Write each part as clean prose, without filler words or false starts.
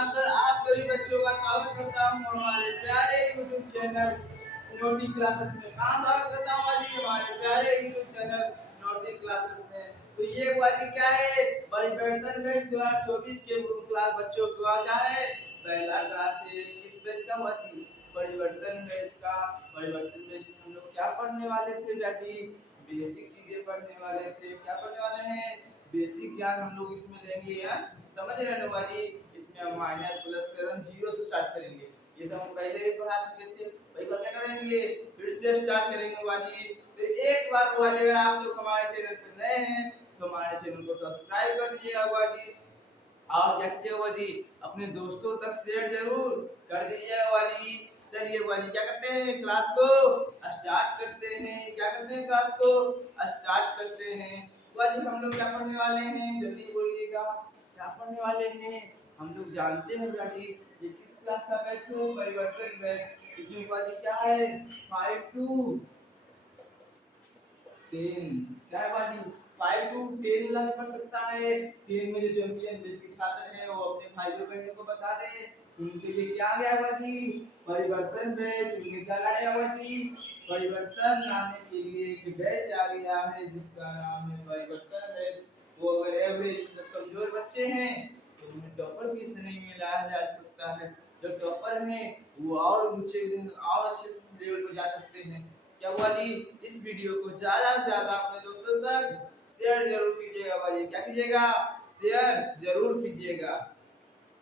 नमस्कार सर, आप सभी बच्चों का स्वागत करता हूँ हमारे प्यारे YouTube चैनल नोटी क्लासेस में। कहाँ स्वागत करता हूँ जी? हमारे प्यारे YouTube चैनल नोटी क्लासेस में। तो ये वाली क्या है? परिवर्तन बैच 2024 के क्लास बच्चों का क्या है? पहला क्लास है। किस बैच का हुआ थी? परिवर्तन बैच का। परिवर्तन बैच में हम लोग क्या पढ़ने वाले थे जी? बेसिक चीजें पढ़ने वाले थे। क्या पढ़ने वाले हैं? बेसिक ज्ञान हम लोग इसमें लेंगे यार। समझ रहे हैं ना जी? इसमें हम माइनस प्लस से हम जीरो से स्टार्ट करेंगे। ये तो हम पहले भी पढ़ा चुके थे। भाई क्या करेंगे? फिर से स्टार्ट करेंगे बाजी। तो एक बार बाजी अगर आप लोग हमारे चैनल पर नए हैं तो हमारे चैनल को सब्सक्राइब कर दीजिएगा बाजी। और क्या कीजिएगा बाजी? अपने दोस्तों तक शेयर जरूर कर दीजिएगा बाजी। चलिए बाजी क्या करते हैं? क्लास को स्टार्ट करते हैं। क्या करते हैं? क्लास को स्टार्ट करते हैं। बाजी हम लोग क्या पढ़ने वाले हैं? जल्दी बोलिएगा। क्या पढ़ने वाले हैं? हम लोग जानते हैं बाजी ये किस क्लास का बैच है? परिवर्तन बैच। इसमें बाजी क्या है? 5 to 10 क्या है बाजी? 5 to 10 वाला भी पढ़ सकता है। 10 में जो चैंपियन बैच के छात्र हैं वो अपने भाइयों बहनों को बता दें उनके लिए क्या गया बाजी? परिवर्तन बैच। उनके क्या लाया बाजी? परिवर्तन लाने के लिए एक बैच आ गया है जिसका नाम है परिवर्तन बैच। वो अगर एवरेज कमजोर बच्चे हैं तो उन्हें टॉपर भी श्रेणी में लाया जा सकता है। जो टॉपर हैं वो और ऊंचे और अच्छे लेवल पर जा सकते हैं। क्या हुआ जी? इस वीडियो को ज्यादा से ज्यादा अपने दोस्तों तक शेयर जरूर कीजिएगा भाई। क्या कीजिएगा? शेयर जरूर कीजिएगा।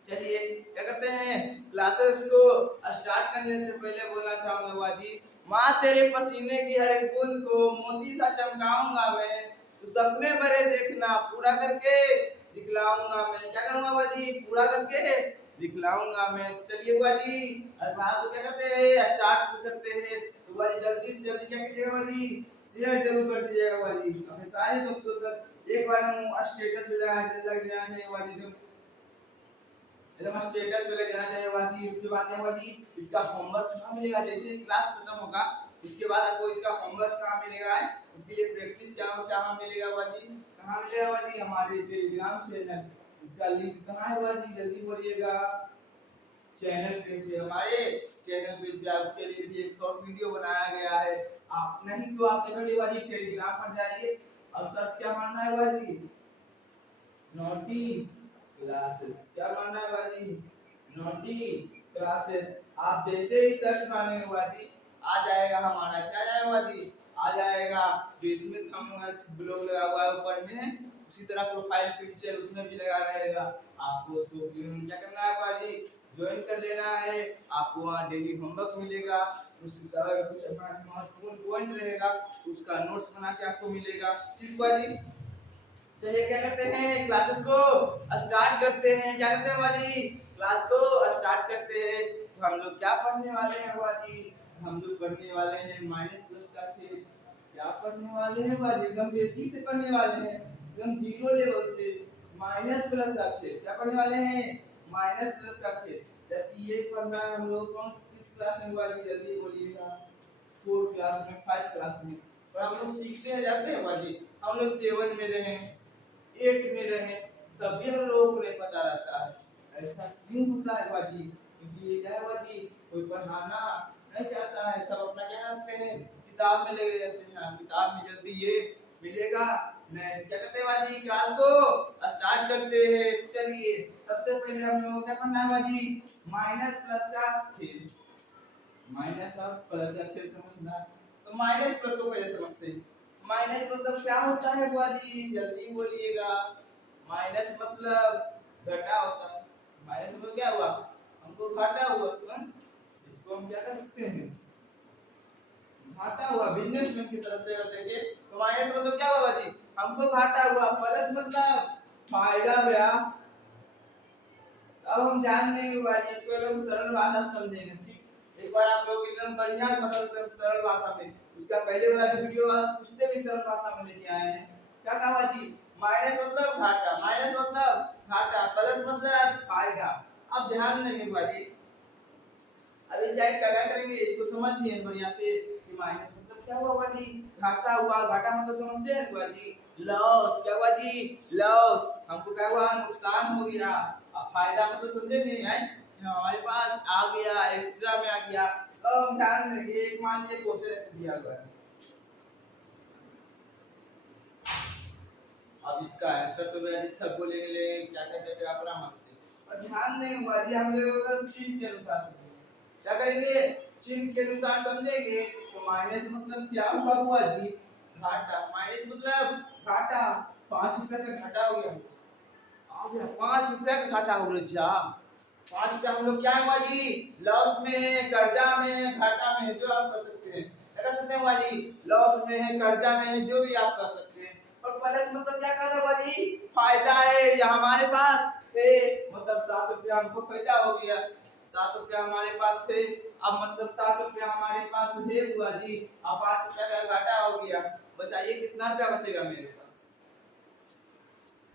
चलिए क्या करते हैं? क्लासेस को स्टार्ट करने से पहले बोलना चाहूंगा जी, माँ तेरे पसीने की हर एक बूंद को मोती सा चमकाऊंगा मैं। तू सपने बड़े देखना पूरा करके दिखलाऊंगा मैं। क्या करूंगा बाजी? पूरा करके दिखलाऊंगा मैं। तो चलिए बाजी क्लास को क्या करते हैं? स्टार्ट करते हैं। तो बाजी जल्दी से जल्दी क्या कीजिएगा बाजी? शेयर जरूर कर दीजिएगा बाजी अपने सारे दोस्तों तक। एक बार हम स्टेटस पे लग गया है बाजी। एकदम स्टेटस पे लग जाना चाहिए बाजी। उसके बाद क्या बाजी? इसका होमवर्क कहाँ मिलेगा? जैसे क्लास खत्म होगा इसके बाद आपको इसका होमवर्क कहाँ मिलेगा है? इसके लिए प्रैक्टिस कहाँ मिलेगा बाजी? कहाँ मिलेगा बाजी? हमारे टेलीग्राम चैनल। इसका लिंक कहाँ है बाजी? जल्दी बोलिएगा। चैनल पेज पे, हमारे चैनल पेज पे उसके लिए भी एक शॉर्ट वीडियो बनाया गया है। आप नहीं तो आप क्या करिए बाजी? टेलीग्राम पर जाइए और सर्च क्या मारना है बाजी? Naughty classes. क्या मानना है बाजी? Naughty classes. आप जैसे ही सर्च मारेंगे बाजी आ जाएगा हमारा क्या जाएगा बाजी? आ जाएगा जिसमें हम ब्लॉग लगा हुआ है ऊपर में। उसी तरह प्रोफाइल पिक्चर उसमें भी लगा रहेगा। आपको उसको क्या करना है बाजी? ज्वाइन कर लेना है। आपको वहाँ डेली होमवर्क मिलेगा। उसका कुछ महत्वपूर्ण पॉइंट रहेगा उसका नोट्स बना के आपको मिलेगा। ठीक बाजी? चलिए क्या करते हैं? क्लासेस को स्टार्ट करते हैं। क्या करते हैं बाजी? क्लास को स्टार्ट करते हैं। तो हम लोग क्या पढ़ने वाले हैं बाजी? हम लोग पढ़ने वाले हैं माइनस प्लस का खेल। क्या पढ़ने वाले हैं बाजी? एकदम बेसिक से पढ़ने वाले हैं, एकदम जीरो लेवल से। माइनस प्लस का खेल क्या पढ़ने वाले हैं? माइनस प्लस का खेल। जबकि ये पढ़ना है हम लोग कौन किस क्लास में बाजी? जल्दी बोलिएगा। 4 क्लास में, 5 क्लास में। और हम लोग सीखते हैं जाते हैं बाजी। हम लोग 7 में रहे, 8 में रहे, तब भी हम लोगों को नहीं पता रहता है। ऐसा क्यों होता है बाजी? क्योंकि ये क्या है बाजी? कोई पढ़ाना नहीं चाहता है। सब अपना क्या करते हैं? किताब में लगे रहते हैं। किताब में जल्दी ये मिलेगा मैं क्या करते हैं बाजी? क्लास को स्टार्ट करते हैं। चलिए सबसे पहले हम लोग क्या पढ़ना है बाजी? माइनस प्लस का खेल। माइनस और प्लस का खेल समझना। तो माइनस प्लस को पहले समझते हैं। माइनस मतलब क्या होता है बुआजी? जल्दी बोलिएगा। माइनस मतलब घटा होता है। माइनस मतलब क्या हुआ? हमको घाटा हुआ। इसको हम क्या कर सकते हैं? घाटा हुआ। बिजनेसमैन की तरफ से अगर देखिए तो माइनस मतलब क्या हुआ बाजी? हमको घाटा हुआ। प्लस मतलब फायदा हुआ। अब हम जान लेंगे बाजी इसको एकदम सरल भाषा से समझेंगे। ठीक, एक बार आप लोग एकदम बढ़िया भाषा सरल भाषा में उसका पहले वाला जो वीडियो उससे भी सरल भाषा में लेके आए हैं। क्या कहा बाजी? माइनस मतलब घाटा, माइनस मतलब घाटा, प्लस मतलब फायदा। अब ध्यान देंगे बाजी। अब इस टाइप का क्या करेंगे? इसको समझ लिए बढ़िया से कि माइनस मतलब क्या हुआ बाजी? घाटा हुआ। घाटा मतलब समझते हैं बाजी? लॉस। क्या हुआ जी? लॉस। हमको क्या हुआ? नुकसान हो गया। अब फायदा मतलब समझे नहीं है, हमारे पास आ गया, एक्स्ट्रा में आ गया। अब ध्यान देंगे, एक मान लीजिए क्वेश्चन ऐसे दिया हुआ है, अब इसका आंसर तो वैसे सब बोलेंगे, क्या क्या क्या अपना मन से। और ध्यान देंगे बाजी, हम लोग चिन्ह के अनुसार समझेंगे। क्या करेंगे? चिन्ह के अनुसार समझेंगे। तो माइनस मतलब क्या हुआ हुआ जी? घाटा। माइनस मतलब घाटा। 5 रुपए का घाटा हो गया। आ गया 5 रुपए का घाटा हो गया जा। 5 रुपया हम लोग क्या हुआ जी? लॉस में है, कर्जा में है, घाटा में है, जो आप कर सकते हैं। क्या कर सकते हैं हुआ जी? लॉस में है, कर्जा में है, जो भी आप कर सकते हैं। और प्लस मतलब क्या कर रहा हुआ जी? फायदा है, या हमारे पास है, मतलब 7 रुपया हमको फायदा हो गया। 7 रुपया हमारे पास है। अब मतलब 7 रुपया हमारे पास है हुआ जी। अब 5 रुपया का घाटा हो गया। बताइए कितना रुपया बचेगा मेरे पास?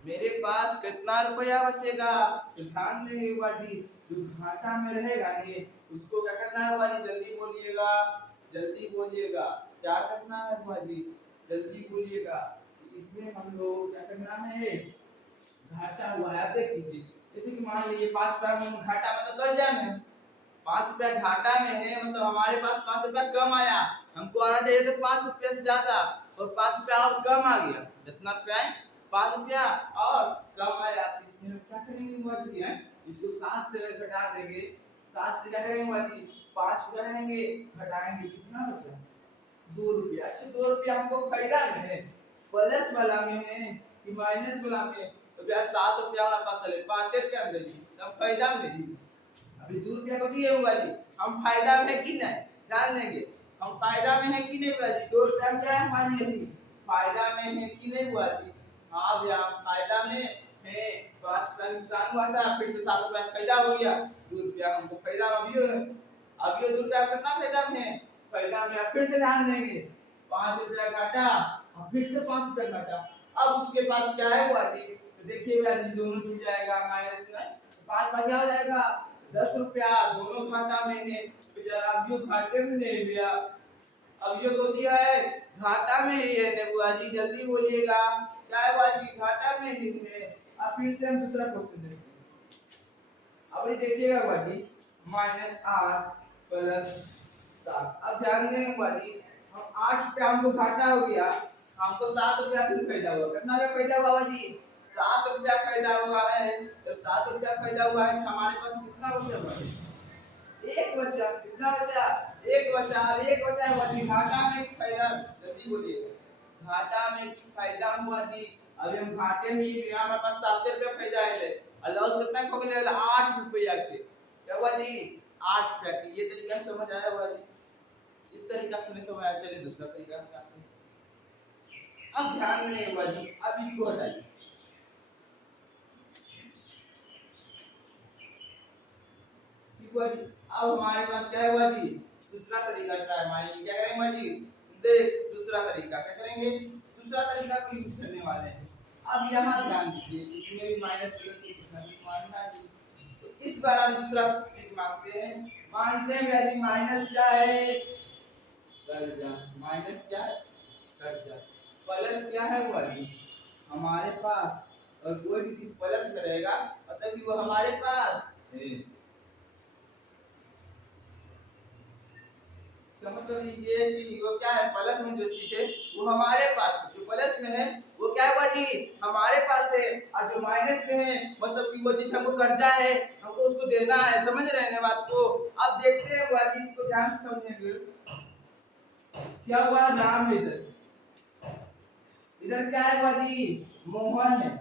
मेरे पास कितना रुपया बचेगा? तो ध्यान देंगे हुआ जी, जो घाटा में रहेगा नहीं उसको क्या करना है हुआ जी? जल्दी बोलिएगा, जल्दी बोलिएगा। क्या करना है हुआ जी? जल्दी बोलिएगा। इसमें हम लोग क्या करना है? घाटा हुआ है, आप देख लीजिए। जैसे कि मान लीजिए 5 रुपया में घाटा मतलब कर्जा में, 5 रुपया घाटा में है, मतलब हमारे पास 5 रुपया कम आया। हमको आना चाहिए था 5 रुपया से ज्यादा, और 5 रुपया और कम आ गया। जितना रुपया है 5 रुपया और कम आया, तो इसमें हम क्या करेंगे हुआ जी? है इसको 7 से घटा देंगे। 7 से क्या करेंगे हुआ जी? 5 रुपया करेंगे, घटाएंगे, कितना बचा? 2 रुपया। अच्छा 2 रुपया हमको फायदा में है, प्लस वाला में है कि माइनस वाला में? तो भैया 7 रुपया हमारे पास है, 5 रुपया अंदर जी, तब फायदा में जी। अभी 2 रुपया को दिए हुआ जी, हम फायदा में है कि नहीं? ध्यान देंगे, हम फायदा में है कि नहीं हुआ जी? 2 रुपया क्या है हमारी? यही फायदा में है कि नहीं हुआ जी? हाँ भैया फायदा में है। 5 रुपया नुकसान हुआ था, फिर से 7 रुपया फायदा हो गया। 2 रुपया हमको फायदा में अभी हो रहा है। अब ये 2 रुपया कितना फायदा में है? फायदा में। फिर से ध्यान देंगे, 5 रुपया घाटा और फिर से 5 रुपया घाटा। अब उसके पास क्या है हुआ जी? तो देखिए भैया जी, दोनों जुड़ जाएगा माइनस में, 5 क्या हो जाएगा? 10 रुपया। दोनों घाटा में है, बेचारा अब यो घाटे में नहीं भैया। अब ये कोची है? घाटा में ही है ने बुआ जी, जल्दी बोलिएगा। क्या है बुआ जी? घाटा में ही है। अब फिर से हम दूसरा क्वेश्चन देखते हैं। अब ये देखिएगा बुआ जी, -8 प्लस 7। अब ध्यान दें बुआ जी, हम 8 रुपया हमको घाटा हो गया, हमको 7 रुपया फिर फायदा हुआ। कितना रुपया फायदा हुआ बुआ जी? 7 रुपया फायदा हुआ है। जब 7 रुपया फायदा हुआ है तो हमारे पास कितना बचा हुआ है? एक बचा। कितना बचा? एक बचा। अब एक बचा हुआ जी, घाटा में की फायदा? जल्दी बोलिए, घाटा में की फायदा हुआ जी? अभी हम घाटे में ही यहाँ हमारे पास 7 रुपया फायदा है, और लॉस कितना हो गया? 8 रुपया के। क्या हुआ जी? 8 रुपया की। ये तरीका समझ आया हुआ जी? इस तरीका से नहीं समझ आया, चलिए दूसरा तरीका बताते हैं। अब ध्यान नहीं हुआ जी, अब इसको हटाइए। हुआ जी, अब हमारे पास क्या हुआ जी? दूसरा तरीका ट्राई मारेंगे। क्या करेंगे जी? देख दूसरा तरीका क्या करेंगे? दूसरा तरीका को यूज करने वाले हैं। अब यहाँ ध्यान दीजिए, इसमें भी माइनस प्लस की मानना है। तो इस बार हम दूसरा चीज मानते हैं। मानते हैं जी माइनस क्या है? कर्जा। माइनस क्या है? कर्जा। प्लस क्या है हुआ जी? हमारे पास। और कोई भी चीज प्लस में रहेगा मतलब कि वो हमारे पास है। मतलब ये कि वो क्या है? प्लस में जो चीज है वो हमारे पास है। जो प्लस में है वो क्या हुआ जी? हमारे पास है। और जो माइनस में है मतलब कि वो चीज हमको कर्जा है, हमको उसको देना है। समझ रहे हैं बात को? अब देखते हैं हुआ जी, इसको ध्यान से समझेंगे। क्या हुआ? नाम है इधर, इधर क्या है हुआ जी? मोहन है।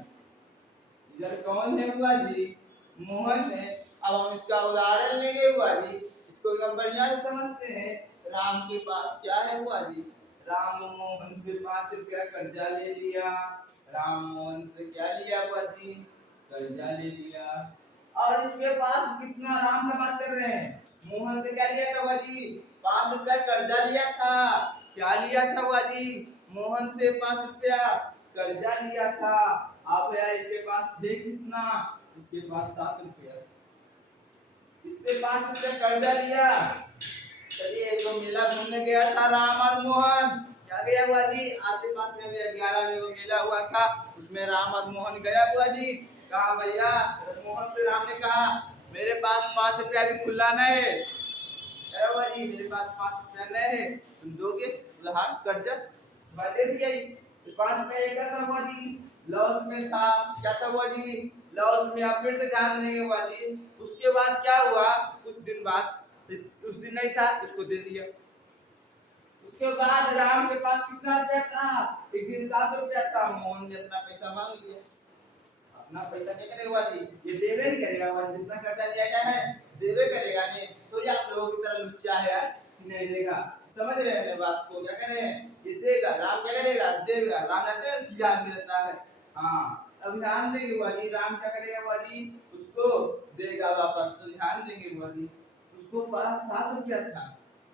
इधर कौन है हुआ जी? मोहन है। अब हम इसका उदाहरण लेंगे हुआ जी, इसको एकदम बढ़िया से समझते हैं। राम के पास क्या है हुआ जी? राम मोहन से 5 रुपया कर्जा ले लिया। राम मोहन से क्या लिया हुआ जी? कर्जा ले लिया। और इसके पास कितना? राम का बात कर रहे हैं। मोहन से क्या लिया था हुआ जी? 5 रुपया कर्जा लिया था। क्या लिया था हुआ जी? मोहन से 5 रुपया कर्जा लिया था। अब है इसके पास है कितना? इसके पास 7 रुपया। इससे 5 रुपया कर्जा लिया। चलिए जो मेला घूमने गया था राम और मोहन, क्या गया बुआ जी? आसे पास में भी 11 में वो मेला हुआ था, उसमें राम और मोहन गया बुआ जी। कहा भैया, मोहन से राम ने कहा मेरे पास 5 रुपया भी खुला नहीं है। अरे बुआ जी मेरे पास 5 रुपया नहीं है, तुम दोगे? उधार कर्जा दे दिया। 5 रुपया का था बुआ जी, लॉस में था। क्या था बुआ जी? लॉस में। आप फिर से ध्यान देंगे बुआ जी। उसके बाद क्या हुआ? कुछ दिन बाद, उस दिन नहीं था, इसको दे दिया। उसके बाद राम के पास कितना रुपया था? एक दिन 7 रुपया था। मोहन ने अपना पैसा मांग लिया। अपना पैसा क्या करेगा बाजी? ये देवे नहीं करेगा बाजी। जितना कर्जा लिया गया है देवे करेगा नहीं। तो ये आप लोगों की तरह लुच्चा है यार कि नहीं देगा। समझ रहे हैं बात को? क्या कर रहे हैं? ये देगा। राम क्या करेगा? देगा। राम कहते हैं सीधा आदमी रहता है। हाँ, अब ध्यान देंगे बाजी। राम क्या करेगा बाजी? उसको देगा वापस। तो ध्यान देंगे बाजी। उसको पास 7 रुपया था,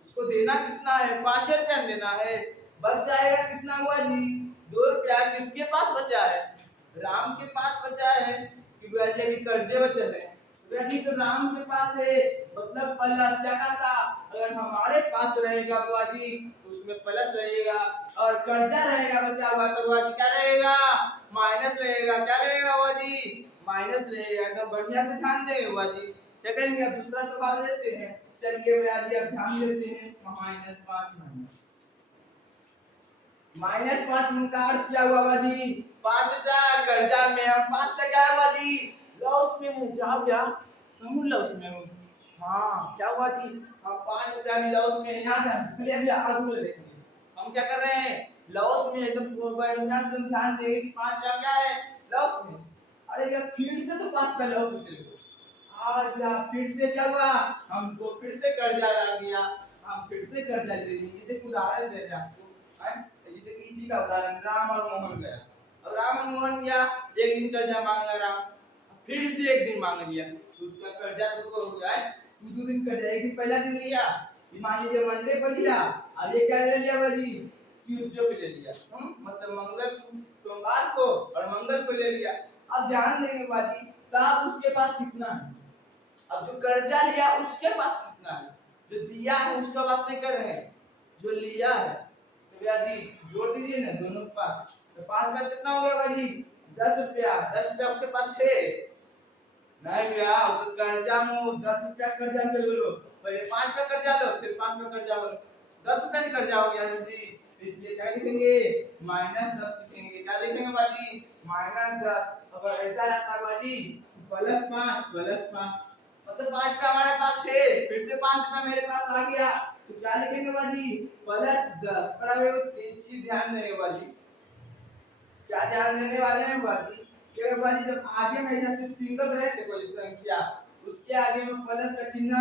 उसको देना कितना है? 5 रुपया देना है। बच जाएगा कितना हुआ जी? 2 रुपया। किसके पास बचा है? राम के पास बचा है कि वैसे भी कर्जे बचे हैं? वैसे तो राम के पास है, मतलब प्लस क्या था? अगर हमारे पास रहेगा बुआ जी तो उसमें प्लस रहेगा, और कर्जा रहेगा बचा हुआ तो बुआ जी क्या रहेगा? माइनस रहेगा। क्या रहेगा बुआ जी? माइनस रहेगा। एकदम बढ़िया से ध्यान देंगे बुआ जी। क्या करेंगे? अब दूसरा सवाल लेते हैं। चलिए बुआ जी अब ध्यान देते हैं। -5 -5 का अर्थ क्या हुआ बाजी? 5 रुपया कर्जा में, हम 5 क्या है बाजी? लॉस में है। जा भैया तुम लॉस में हो। हाँ क्या हुआ जी? हम 5 रुपया में लॉस में। यहाँ पहले अभी आगे देखेंगे हम क्या कर रहे हैं। लॉस में एकदम बढ़िया से ध्यान देंगे कि 5 क्या है? लॉस में। अरे भैया फिर से तो 5 का लॉस में चले गए। आज या फिर से क्या हुआ? हमको फिर से कर्जा आ गया। हम फिर से कर्जा ले लिए। जैसे उदाहरण दे रहे हैं आपको, जैसे कि इसी का उदाहरण, राम और मोहन गया। अब राम और मोहन गया, एक दिन कर्जा मांगा राम, फिर से एक दिन मांग लिया, तो उसका कर्जा तो हो गया है। 2 दिन कर्जा। एक दिन पहला दिन लिया, मान लीजिए मंडे को लिया, और ये क्या ले लिया भाई? ट्यूसडे को ले लिया। मतलब मंगल सोमवार को और मंगल को ले लिया। अब ध्यान देंगे बाजी, तब उसके पास कितना है? अब जो कर्जा लिया उसके पास कितना है? जो दिया है उसका बात नहीं कर रहे हैं, जो लिया है। तो भैया जी जोड़ दीजिए ना दोनों के पास। तो 5 कितना हो गया भाई? 10 रुपया। 10 रुपया उसके पास है नहीं भैया? तो कर्जा में 10 रुपया कर्जा चलो लो, पहले 5 का कर्जा लो, फिर 5 का कर्जा लो। 10 रुपया का कर्जा हो गया जी। इसलिए क्या लिखेंगे? -10 लिखेंगे। क्या लिखेंगे बाजी? -10। अगर ऐसा रहता है बाजी +5 मतलब 5 का हमारे पास है, फिर से 5 का मेरे पास आ गया, तो क्या लिखेंगे बाजी? +10। पर अब एक चीज ध्यान देने बाजी, क्या ध्यान देने वाले हैं बाजी? कि बाजी जब आगे में ऐसा सिर्फ सिंगल रहे थे कोई संख्या, उसके आगे में प्लस का चिन्ह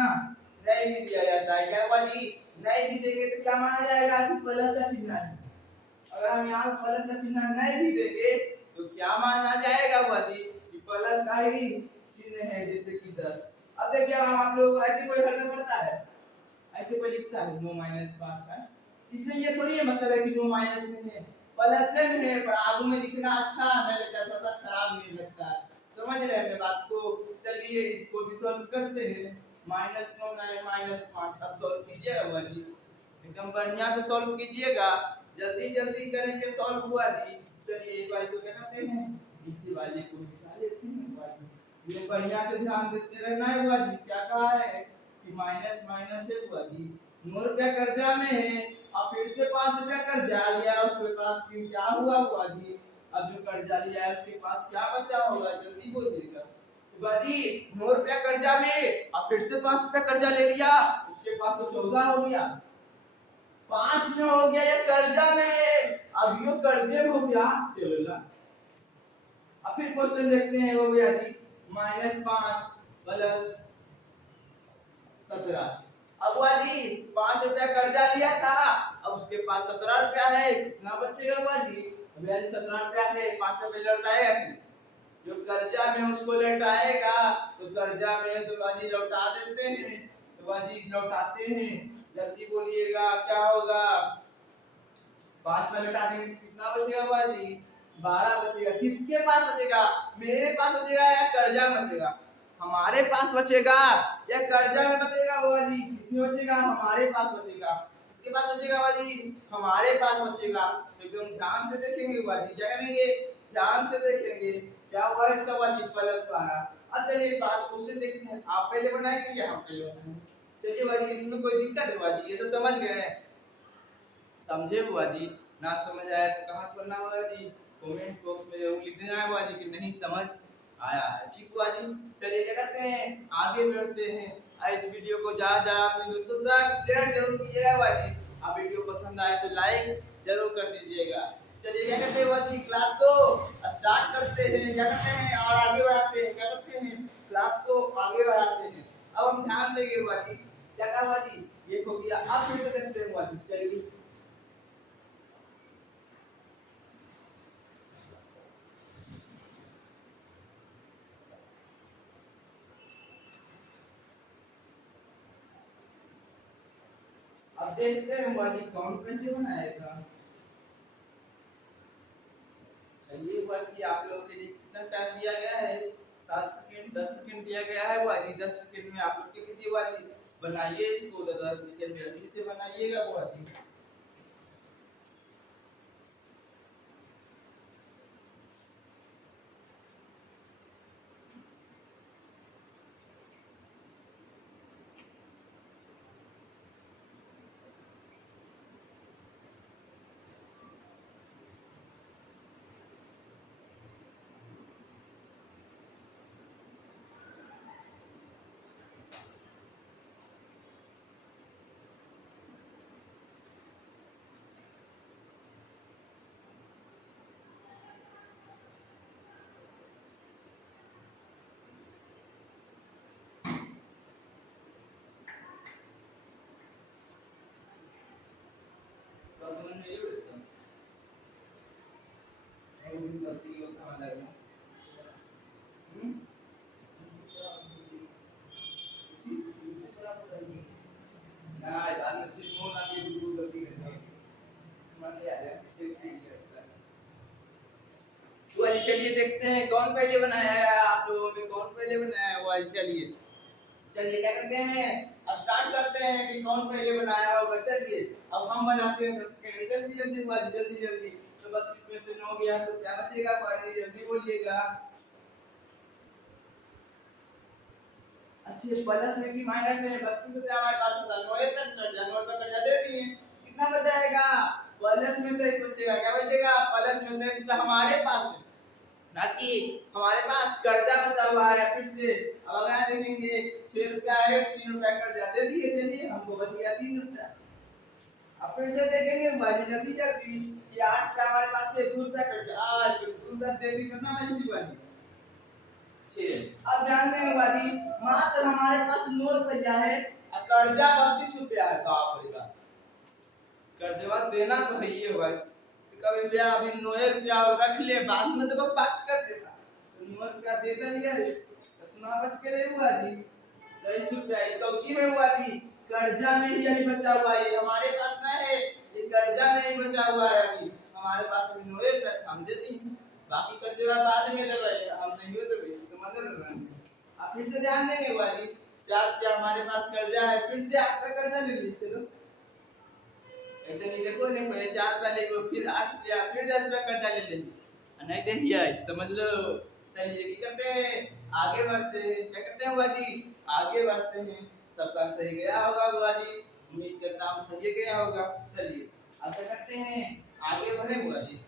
नहीं भी दिया जाता है। क्या बाजी? नहीं भी देंगे तो क्या माना जाएगा कि प्लस का चिन्ह है। अगर हम यहाँ प्लस का चिन्ह नहीं भी देंगे तो क्या माना जाएगा बाजी? कि प्लस का ही चिन्ह है, जैसे कि 10। अब देखिए आप लोग ऐसे कोई हरदम करता है, ऐसे कोई लिखता है 9-5 है, इसमें ये थोड़ी है मतलब है कि 9 माइनस में है, प्लस में है, पर आगू में लिखना अच्छा नहीं लगता, थोड़ा खराब नहीं लगता है। समझ रहे हैं बात को? चलिए इसको भी सॉल्व करते हैं। -9 -5 अब सॉल्व कीजिएगा बुआ जी, एकदम बढ़िया से सॉल्व कीजिएगा। जल्दी जल्दी करेंगे सॉल्व बुआ जी। चलिए एक बार इसको क्या करते हैं, नीचे वाले को निकाल लेते हैं बुआ जी। ये बढ़िया से ध्यान देते रहना है बुआ जी। क्या कहा है कि माइनस माइनस है बुआ जी। 9 रुपया कर्जा में है, अब फिर से 5 रुपया कर्जा लिया, उसके पास फिर क्या हुआ बुआ जी? अब जो कर्जा लिया है उसके पास क्या बचा होगा? जल्दी बोलिएगा बुआ जी। 9 रुपया कर्जा में, अब फिर से 5 रुपया कर्जा ले लिया, उसके पास तो 14 हो गया। 5 में हो गया ये कर्जा में, अब ये कर्जे में हो गया 16। अब फिर क्वेश्चन देखते हैं वो भैया जी, -5 + 17। अब बुआ जी 5 रुपया कर्जा लिया था, अब उसके पास 17 रुपया है, कितना बचेगा बुआ जी? भैया जी 17 रुपया है, 5 रुपया लौटाएगा कि जो कर्जा में उसको लौटाएगा, तो कर्जा में तो बुआ जी लौटा देते हैं। तो बुआ जी लौटाते हैं, जल्दी बोलिएगा क्या होगा? 5 में लौटा देंगे कितना बचेगा बुआ जी? 12 बचेगा। किसके पास बचेगा? मेरे पास बचेगा या कर्जा में बचेगा? हमारे पास बचेगा या कर्जा में बचेगा बुआ जी? किसमें बचेगा? हमारे पास बचेगा। किसके पास बचेगा बाजी? हमारे पास बचेगा। तो एकदम ध्यान से देखेंगे बाजी, क्या करेंगे? ध्यान से देखेंगे। क्या हुआ इसका बाजी? +12। अब चलिए पांच क्वेश्चन देखते हैं, आप पहले बनाएंगे या हम पहले बनाएंगे? चलिए बाजी, इसमें कोई दिक्कत है बाजी? ये तो समझ गए हैं? समझे बुआ जी? ना समझ आया तो कहाँ करना बुआ जी? कमेंट बॉक्स में जरूर लिख देना है बुआ जी कि नहीं समझ आया है। ठीक बुआ जी, चलिए क्या करते हैं, आगे बढ़ते हैं। इस वीडियो को ज्यादा ज्यादा अपने दोस्तों तक शेयर जरूर कीजिएगा बुआ जी। आप वीडियो पसंद आए तो लाइक जरूर कर दीजिएगा। चलिए क्या करते हैं बुआ जी, क्लास को स्टार्ट करते हैं। क्या करते हैं और आगे बढ़ाते हैं, क्या करते हैं, क्लास को आगे बढ़ाते हैं। अब हम ध्यान देंगे बुआ जी। क्या कहा बुआ जी? ये हो गया। अब फिर से देखते हैं बुआ जी। चलिए अब देखते हैं वाली कौन कैसे बनाएगा। चलिए वाली, आप लोगों के लिए कितना टाइम दिया गया है? 7 सेकंड, 10 सेकंड दिया गया है वाली। 10 सेकंड में आप लोग के लिए वाली बनाइए इसको। 10 सेकंड जल्दी से बनाइएगा वाली। बस मन में ये बोलता है एक दिन गलती लोग खाना लगा। हम्म ना आज में सिर्फ मोना की बिल्कुल गलती करता है। मान लिया है सिर्फ नहीं करता है। तो वाली चलिए देखते हैं कौन पहले बनाया है, आप लोगों में कौन पहले बनाया है वाली। चलिए चलिए क्या करते हैं, अब स्टार्ट करते हैं कि कौन पहले बनाया होगा। चलिए अब हम बनाते हैं 10 सेकंड। जल्दी जल्दी बाजी, जल्दी जल्दी। तो 32 में से 9 गया तो क्या बचेगा बाजी? जल्दी बोलिएगा। अच्छे प्लस में कि माइनस में? 32 रुपया हमारे पास होता है, 9 तक कर्जा, 9 का कर्जा दे दिए। कितना बचाएगा? प्लस में 23 बचेगा। क्या बचेगा? प्लस में 23 रुपया हमारे पास है, ना कि हमारे पास कर्जा बचा हुआ है। फिर से अब अगर देखेंगे 6 रुपया है, 3 रुपया कर्जा दे दिए। चलिए हमको बच गया 3 रुपया। अब फिर से देखेंगे बाजी, जल्दी जल्दी। ये 8 रुपया हमारे पास से 2 रुपया कर्जा, आज 2 रुपया दे दी, कितना बची बाजी? 6। अब ध्यान देंगे बाजी, मात्र हमारे पास 9 रुपया है और कर्जा 32 रुपया है। बाप रे बाप, कर्जवा देना तो है ये भाई। कभी भी अभी 9 रुपया रख ले, बाद में तो बात कर देता। तो 9 रुपया दे दिया, इतना बच के नहीं हुआ जी। 23 रुपया ये कौची में हुआ जी? कर्जा में ही अभी बचा हुआ है, हमारे पास ना है। ये कर्जा में ही बचा हुआ है अभी हमारे पास। अभी 9 रुपया हम दे दी, बाकी कर्जे बाद में दे रहे हम नहीं हो तो समझ रहे हैं। आप फिर से ध्यान देंगे वाली, 4 रुपया हमारे पास कर्जा है। फिर से आपका कर्जा ले लीजिए। चलो ऐसे नहीं देखो, नहीं पहले 4 रुपया ले लो, फिर 8 रुपया, फिर 10 रुपया कर्जा ले लेंगे, नहीं देखिए समझ लो। चलिए क्या करते हैं, आगे बढ़ते हैं। क्या करते हैं बुआ जी? आगे बढ़ते हैं। सबका सही गया होगा बुआ जी, उम्मीद करता हूँ सही गया होगा। चलिए अब क्या करते हैं, आगे बढ़े बुआ जी।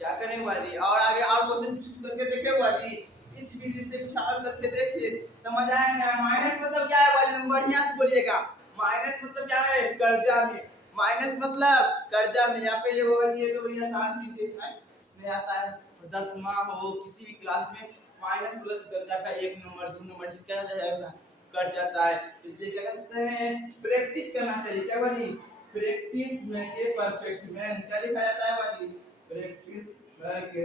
क्या करें बुआ जी, और आगे और क्वेश्चन करके देखे बुआ जी। इस विधि से कुछ और करके देखिए, समझ आएगा। माइनस मतलब क्या है बुआ जी? बढ़िया से बोलिएगा। माइनस मतलब क्या है? कर्जा में। माइनस मतलब कर्जा में। यहाँ पे ये बुआ जी, ये तो बड़ी आसान चीज है, नहीं आता है। 10वां हो किसी भी क्लास में माइनस प्लस चल जाता है, 1 नंबर 2 नंबर इसका जाएगा कट जाता है। इसलिए क्या कहते हैं, प्रैक्टिस करना चाहिए। क्या बाजी? प्रैक्टिस में के परफेक्ट में क्या लिखा जाता है बाजी? प्रैक्टिस के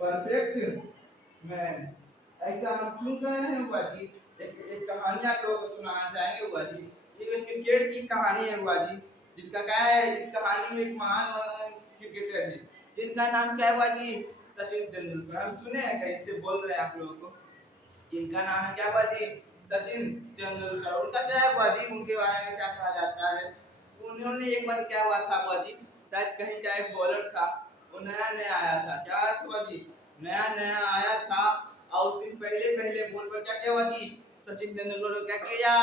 परफेक्ट में। ऐसा हम क्यों कह रहे हैं बुआ जी? एक कहानी आप लोगों को सुनाना चाहेंगे बुआ जी। ये क्रिकेट की कहानी है बुआ जी, जिनका क्या है, इस कहानी में एक महान क्रिकेटर है जिनका नाम क्या है बुआ जी? सचिन तेंदुलकर। हम सुने हैं कहीं से बोल रहे हैं आप लोगों को, जिनका नाम है क्या बुआ जी? सचिन तेंदुलकर। उनका क्या है बाजी, उनके बारे में क्या कहा जाता है, उन्होंने एक बार क्या हुआ था बाजी, शायद कहीं का एक बॉलर था, वो नया नया आया था, क्या आया था बाजी, नया नया आया था, और उस दिन पहले पहले बॉल पर क्या किया बाजी, सचिन तेंदुलकर को क्या किया,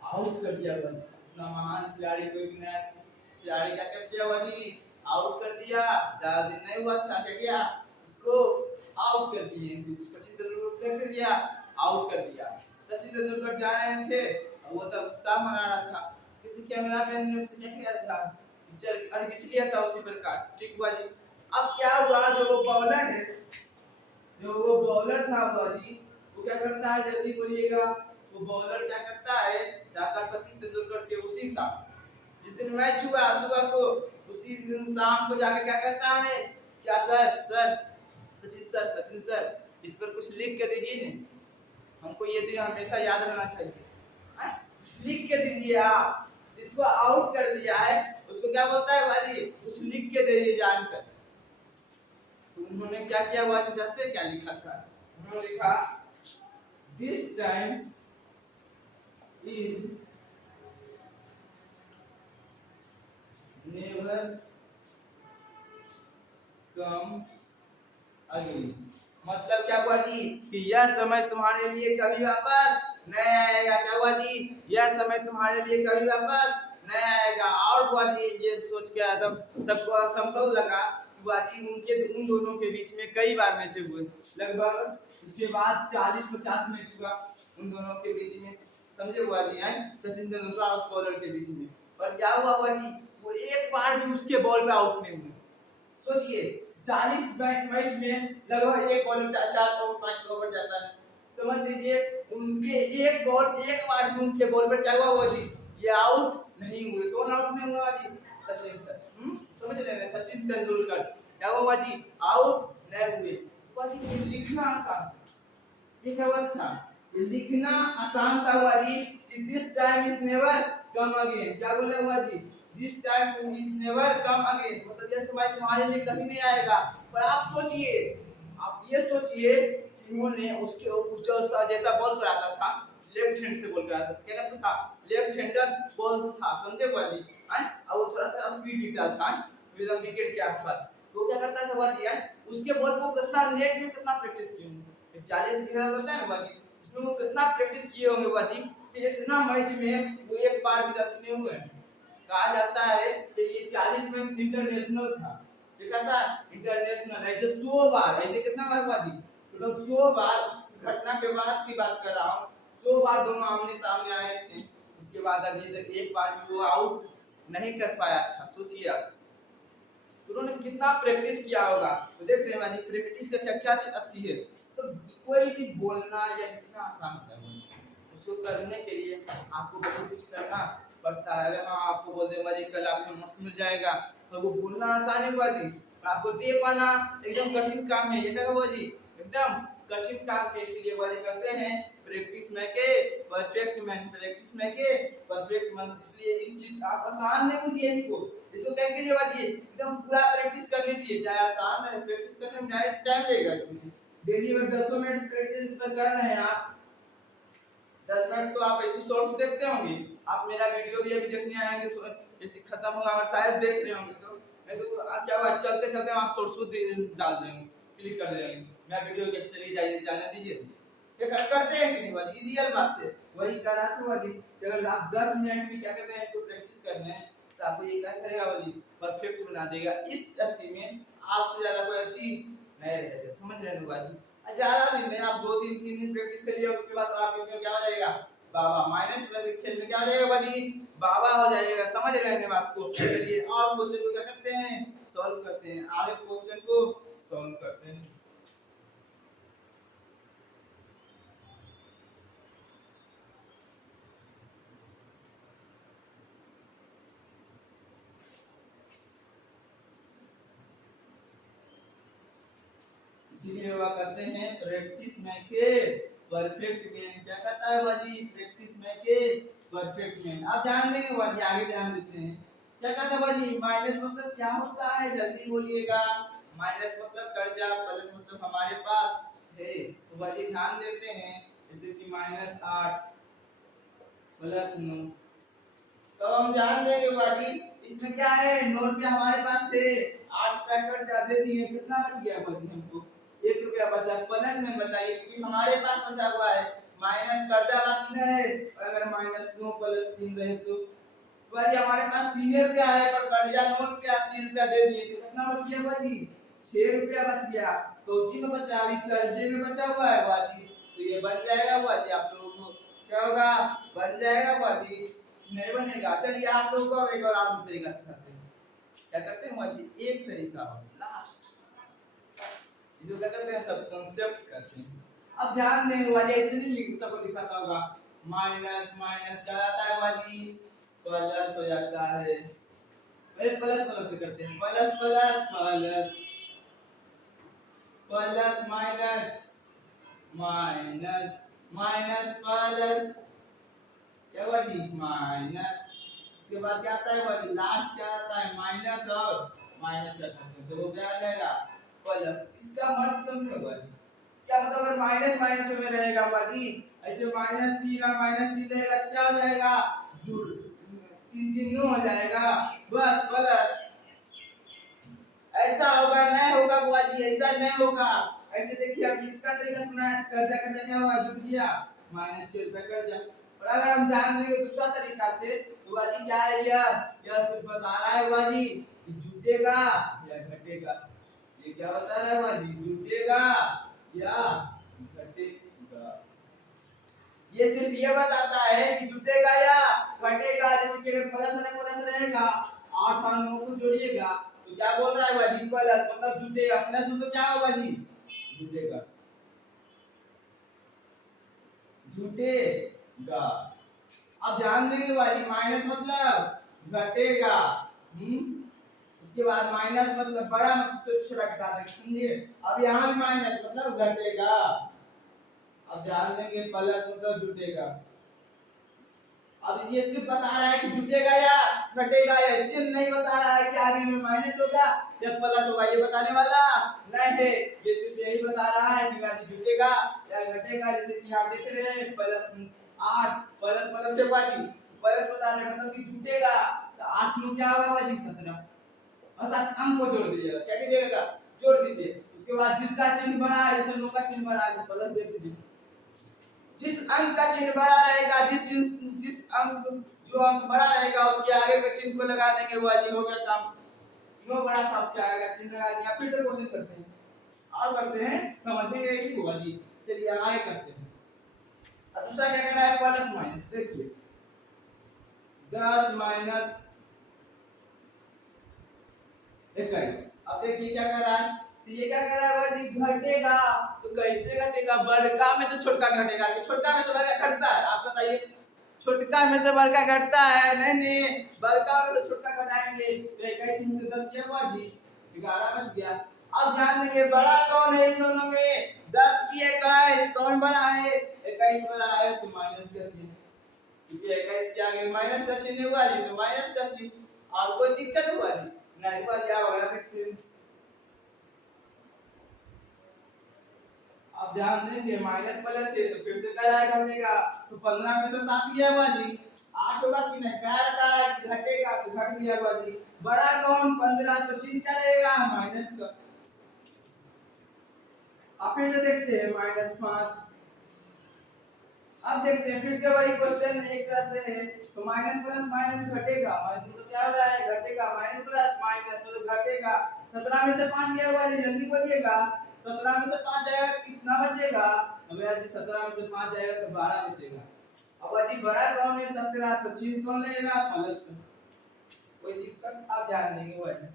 आउट कर दिया बाजी। इतना महान खिलाड़ी कोई भी नया खिलाड़ी क्या कर दिया बाजी, आउट कर दिया। ज्यादा दिन नहीं हुआ था, क्या किया, उसको आउट कर दिए। सचिन तेंदुलकर क्या कर दिया, आउट कर दिया। सचिन तेंदुलकर जा रहे थे और वो तब उत्साह मना रहा था, किसी कैमरामैन ने उससे क्या किया था, पिक्चर और खींच लिया था उसी प्रकार, ठीक बाजी। अब क्या हुआ, जो वो बॉलर है, जो वो बॉलर था बाजी, वो क्या करता है, जल्दी बोलिएगा, वो बॉलर क्या करता है, जाकर सचिन तेंदुलकर के उसी शाम, जिस दिन मैच हुआ सुबह को, उसी दिन शाम को जाकर क्या कहता है, क्या सर सर सचिन सर इस पर कुछ लिख के दीजिए ने, हमको ये दिन हमेशा याद रहना चाहिए, कुछ लिख के दीजिए, आप जिसको आउट कर दिया है उसको क्या बोलता है बाजी, कुछ लिख के दीजिए जानकर। तो उन्होंने क्या किया बाजी, जानते हैं क्या लिखा था, उन्होंने लिखा this time is never come again. मतलब क्या हुआ जी, कि यह समय तुम्हारे लिए कभी वापस नहीं आएगा, क्या हुआ जी, यह समय तुम्हारे लिए कभी वापस नहीं आएगा। और हुआ जी, ये सोच के एकदम सबको असंभव लगा, हुआ जी उन दोनों के बीच में कई बार मैच हुए, लगभग उसके बाद 40-50 मैच हुआ उन दोनों के बीच में, समझे हुआ जी, है सचिन तेंदुलकर और बॉलर के बीच में। पर क्या हुआ जी, वो एक बार भी उसके बॉल पे आउट नहीं हुए। सोचिए 40 मैच में लगभग एक बॉल 4-5 ओवर जाता है, समझ लीजिए उनके एक बार भी उनके बॉल पर क्या हुआ जी, ये आउट नहीं हुए। कौन आउट नहीं हुआ जी, सचिन सर, समझ रहे हैं, सचिन तेंदुलकर क्या हुआ जी, आउट नहीं हुए। बाजी लिखना आसान, ये क्या बात था, लिखना आसान था हुआ जी, कि this time is never come again, क्या बोला हुआ जी, this time is never come again, मतलब यह समय तुम्हारे लिए कभी नहीं आएगा। पर आप सोचिए, आप ये सोचिए कि उन्होंने उसके जो जैसा बॉल कराता था, लेफ्ट हैंड से बॉल कराता था, क्या करता था, लेफ्ट हैंडर बॉल था, समझे हुआ जी, और वो थोड़ा सा स्पीड भी था विद विकेट के आसपास, तो क्या करता था हुआ जी, उसके बॉल को कितना नेट में कितना प्रैक्टिस किए होंगे, 40 की होता है ना बाजी, उसमें वो कितना प्रैक्टिस किए होंगे बाजी, कि इतना मैच में वो एक बार भी जाते नहीं हुए। कहा जाता है कि ये 40 मैच इंटरनेशनल था, देखा था इंटरनेशनल, ऐसे 100 बार, ऐसे कितना बार बाजी, तो 100 बार उस घटना के बाद की बात कर रहा हूँ, 100 बार दोनों आमने सामने आए थे, उसके बाद अभी तक एक बार भी वो आउट नहीं कर पाया था। सोचिए आप, उन्होंने कितना प्रैक्टिस किया होगा। तो देख रहे हैं बाजी, प्रैक्टिस का क्या क्या अथी है। तो कोई चीज बोलना या लिखना आसान होता है, उसको करने के लिए आपको बहुत कुछ करना पड़ता है। अगर हाँ आपको बोल दे बाजी कल आपको मौसम मिल जाएगा, तो वो बोलना आसान है बाजी, आपको दे पाना एकदम कठिन काम है, ये क्या बाजी, एकदम कठिन काम है। इसलिए बाजी करते हैं प्रैक्टिस में के परफेक्ट मैन, प्रैक्टिस में के परफेक्ट मैन। इसलिए इस चीज आप आसान नहीं लीजिए, इसको क्या कीजिए बाजी, एकदम पूरा प्रैक्टिस कर लीजिए, चाहे आसान है, प्रैक्टिस करने में टाइम लगेगा। इसमें डेली में 10 मिनट प्रैक्टिस कर रहे हैं आप, 10 मिनट तो आप ऐसे शॉर्ट्स देखते होंगे, आप मेरा वीडियो भी अभी देखने आएंगे तो ऐसे खत्म होगा, अगर शायद देख रहे होंगे तो नहीं तो क्या हुआ, चलते चलते आप शॉर्ट्स को डाल देंगे, क्लिक कर देंगे, मैं वीडियो के चलिए जाइए जाने दीजिए। ये करते हैं कि नहीं बाजी, रियल बात है, वही कर रहा था बाजी, अगर आप 10 मिनट में क्या कहते हैं इसको प्रैक्टिस करना है तो आपको ये क्या करेगा बाजी, परफेक्ट बना देगा। इस अथी में आपसे ज्यादा कोई अथी नहीं रहेगा, समझ रहे हैं बाजी। ज्यादा दिन नहीं, आप 2-3 दिन प्रैक्टिस करिए, उसके बाद तो आप इसमें क्या हो जाएगा बाबा, माइनस प्लस के खेल में क्या हो जाएगा बाजी, बाबा हो जाएगा, समझ रहे हैं बात को। चलिए और क्वेश्चन को क्या करते हैं, सॉल्व करते हैं, आगे क्वेश्चन को सॉल्व करते हैं। इसीलिए हुआ करते हैं प्रैक्टिस में के परफेक्ट मैन, क्या कहता है बाजी, प्रैक्टिस में के परफेक्ट मैन। आप जान लेंगे बाजी, आगे ध्यान देते हैं। क्या कहता है बाजी, माइनस मतलब क्या होता है, जल्दी बोलिएगा, माइनस मतलब कर्जा, प्लस मतलब हमारे पास है, तो बाजी ध्यान देते हैं जैसे कि -8 +9। तो हम जान देंगे बाजी इसमें क्या है, 9 रुपया हमारे पास है, 8 पैकेट ज्यादा दिए, कितना बच गया बाजी हमको, 1 रुपया बचा, प्लस में बचा ये क्योंकि हमारे पास बचा हुआ है, माइनस कर्जा बाकी का है, और अगर -9 + 3 रहे तो बाजी हमारे पास 3 रुपया है, पर कर्जा 9 रुपया 3 रुपया दे दिए तो कितना बच गया बाजी, 6 रुपया बच गया। तो उसी में बचा, अभी कर्जे में बचा हुआ है बाजी, तो ये बन जाएगा बाजी, आप लोगों को क्या होगा, बन जाएगा बाजी, नहीं बनेगा। चलिए आप लोगों को एक और आम तरीका सिखाते हैं, क्या करते हैं बाजी, एक तरीका लास्ट, इसको क्या करते हैं, सब कांसेप्ट करते हैं। अब ध्यान देंगे बाजी, ऐसे नहीं लिख सबको दिखाता होगा, माइनस माइनस क्या आता है बाजी, प्लस हो जाता है, पहले प्लस प्लस से करते हैं, plus plus plus plus minus minus minus plus क्या हुआ जी, माइनस, इसके बाद क्या आता है बाजी, लास्ट क्या आता है, माइनस और माइनस का फंक्शन, तो वो क्या आ जाएगा, प्लस। इसका मतलब समझो बाजी, क्या मतलब अगर माइनस माइनस में रहेगा बाजी, ऐसे -3 और -3 रहेगा क्या हो जाएगा, जुड़ 3 हो जाएगा, बस प्लस, ऐसा होगा नहीं होगा बाजी, ऐसा नहीं होगा। ऐसे देखिए अब इसका तरीका सुना है, कर्जा कर्जा क्या हुआ, जुड़ गया, -6 रुपया कर्जा। और अगर हम ध्यान देंगे दूसरा तरीका से तो बाजी क्या है, यह सिर्फ बता रहा है बाजी कि जुटेगा या घटेगा, ये क्या बता रहा है बाजी, जुटेगा या घटेगा, ये सिर्फ ये बताता है कि जुटेगा या घटेगा। जैसे कि अगर प्लस रहेगा, 8 और 9 को जोड़िएगा तो क्या बोल रहा है बाजी, प्लस मतलब जुटेगा, प्लस मतलब क्या होगा बाजी, जुटेगा, जुटेगा। अब ध्यान देंगे बाजी, माइनस मतलब घटेगा, उसके बाद माइनस मतलब बड़ा मतलब से छोटा घटा देंगे, समझिए। अब यहाँ भी माइनस मतलब घटेगा, अब ध्यान देंगे प्लस मतलब जुटेगा। अब ये सिर्फ बता रहा है कि जुटेगा या घटेगा, या चिन्ह नहीं बता रहा है कि आगे में माइनस होगा या प्लस होगा, ये बताने वाला नहीं है, ये सिर्फ यही बता रहा है कि बाजी जुटेगा या घटेगा। जैसे कि आप देख रहे हैं +8 प्लस प्लस से बाजी प्लस बता रहे मतलब कि जुटेगा, तो 8 में क्या होगा बाजी 17, और 7 अंक को जोड़ दीजिएगा, क्या कीजिएगा, जोड़ दीजिए। उसके बाद जिसका चिन्ह बड़ा है, जैसे 9 का चिन्ह बड़ा है तो प्लस दे दीजिए, जिस अंक का चिन्ह बड़ा रहेगा, जिस अंक जो अंक बड़ा रहेगा उसके आगे के चिन्ह को लगा देंगे, वो बाजी हो गया काम, 9 बड़ा था उसके आगे का चिन्ह लगा दिया। फिर से क्वेश्चन करते हैं और करते हैं, समझेंगे इसी को बाजी। चलिए आगे करते हैं। अब दूसरा क्या कर रहा है, प्लस माइनस, देखिए 10 माइनस 21। अब देखिए क्या कर रहा है, तो ये क्या कर रहा है बाजी, घटेगा, तो कैसे घटेगा, बड़का में से छोटका घटेगा कि छोटका में से बड़का घटता है, आप बताइए, छोटका में से बड़का घटता है, नहीं बड़का में से छोटका घटाएंगे, तो 21 में से 10 क्या बाजी, 11 बच गया। अब ध्यान देंगे बड़ा कौन है इन दोनों में, 10 की 21 कौन बड़ा है, 21 बड़ा है, तो माइनस का चिन्ह, क्योंकि 21 के आगे माइनस का चिन्ह हुआ जी, तो माइनस का चिन्ह, और कोई दिक्कत हुआ जी नहीं हुआ, क्या होगा देखते हैं। अब ध्यान देंगे माइनस प्लस है तो फिर से क्या आएगा, घटेगा, तो 15 में से 7 ही है बाजी, 8 होगा कि नहीं, क्या रखा है कि घटेगा, तो घट गया बाजी। बड़ा कौन 15, तो चिन्ह क्या रहेगा, माइनस का। अब फिर से देखते हैं -5। अब देखते हैं फिर से वही क्वेश्चन एक तरह से है, तो माइनस प्लस माइनस घटेगा, माइनस तो क्या हो रहा है, घटेगा, माइनस प्लस माइनस तो घटेगा। 17 में से 5 गया बाजी, जल्दी बोलिएगा, 17 में से 5 जाएगा कितना बचेगा, अब यार जी 17 में से 5 जाएगा तो 12 बचेगा। अब बाजी बड़ा कौन है, 17, तो चिन्ह कौन लेगा, प्लस का, कोई दिक्कत। आप ध्यान देंगे बाजी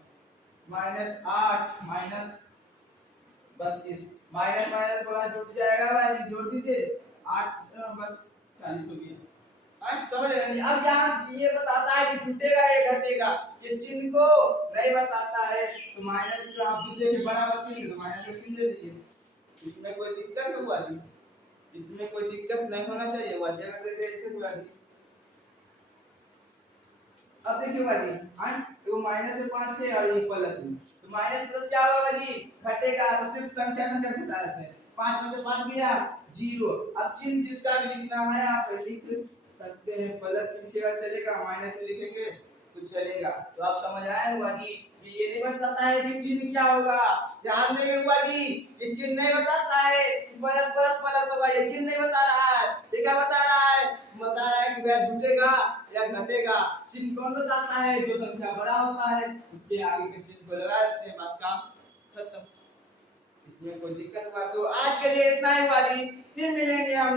-8 -32 माइनस माइनस बड़ा जुड़ जाएगा बाजी, जोड़ दीजिए, 8 बस 40 हो गया। समझ रहे हैं। अब यहाँ ये बताता है कि जुटेगा या घटेगा, ये चिन्ह को नहीं बताता है, तो माइनस जो आप दूसरे के बड़ा बताइए तो माइनस का चिन्ह दे दीजिए, इसमें कोई दिक्कत हुआ जी, इसमें कोई दिक्कत नहीं होना चाहिए, हुआ जगह दे दे ऐसे हुआ जी। अब देखिए बाजी, तो माइनस में 5 है और ये प्लस में, तो माइनस प्लस क्या होगा बाजी, घटेगा, तो सिर्फ संख्या संख्या घटा देते हैं, 5 में से 5 गया, जीरो। अब चिन्ह जिसका भी लिखना है आप लिख सकते हैं, प्लस लिखिएगा चलेगा, माइनस लिखेंगे तो चलेगा। तो आप समझ आए हुआ जी, ये नहीं बताता है कि चिन्ह क्या होगा, ध्यान देंगे हुआ जी, ये चिन्ह नहीं बताता है प्लस प्लस प्लस होगा, ये चिन्ह नहीं बता रहा है। ये क्या बता रहा है? बता रहा है कि वह जुटेगा या घटेगा। चिन्ह कौन बताता है? जो संख्या बड़ा होता है उसके आगे के चिन्ह को लगा देते हैं, बस काम खत्म। इसमें कोई दिक्कत हुआ तो आज के लिए इतना ही वाली, फिर मिलेंगे हम।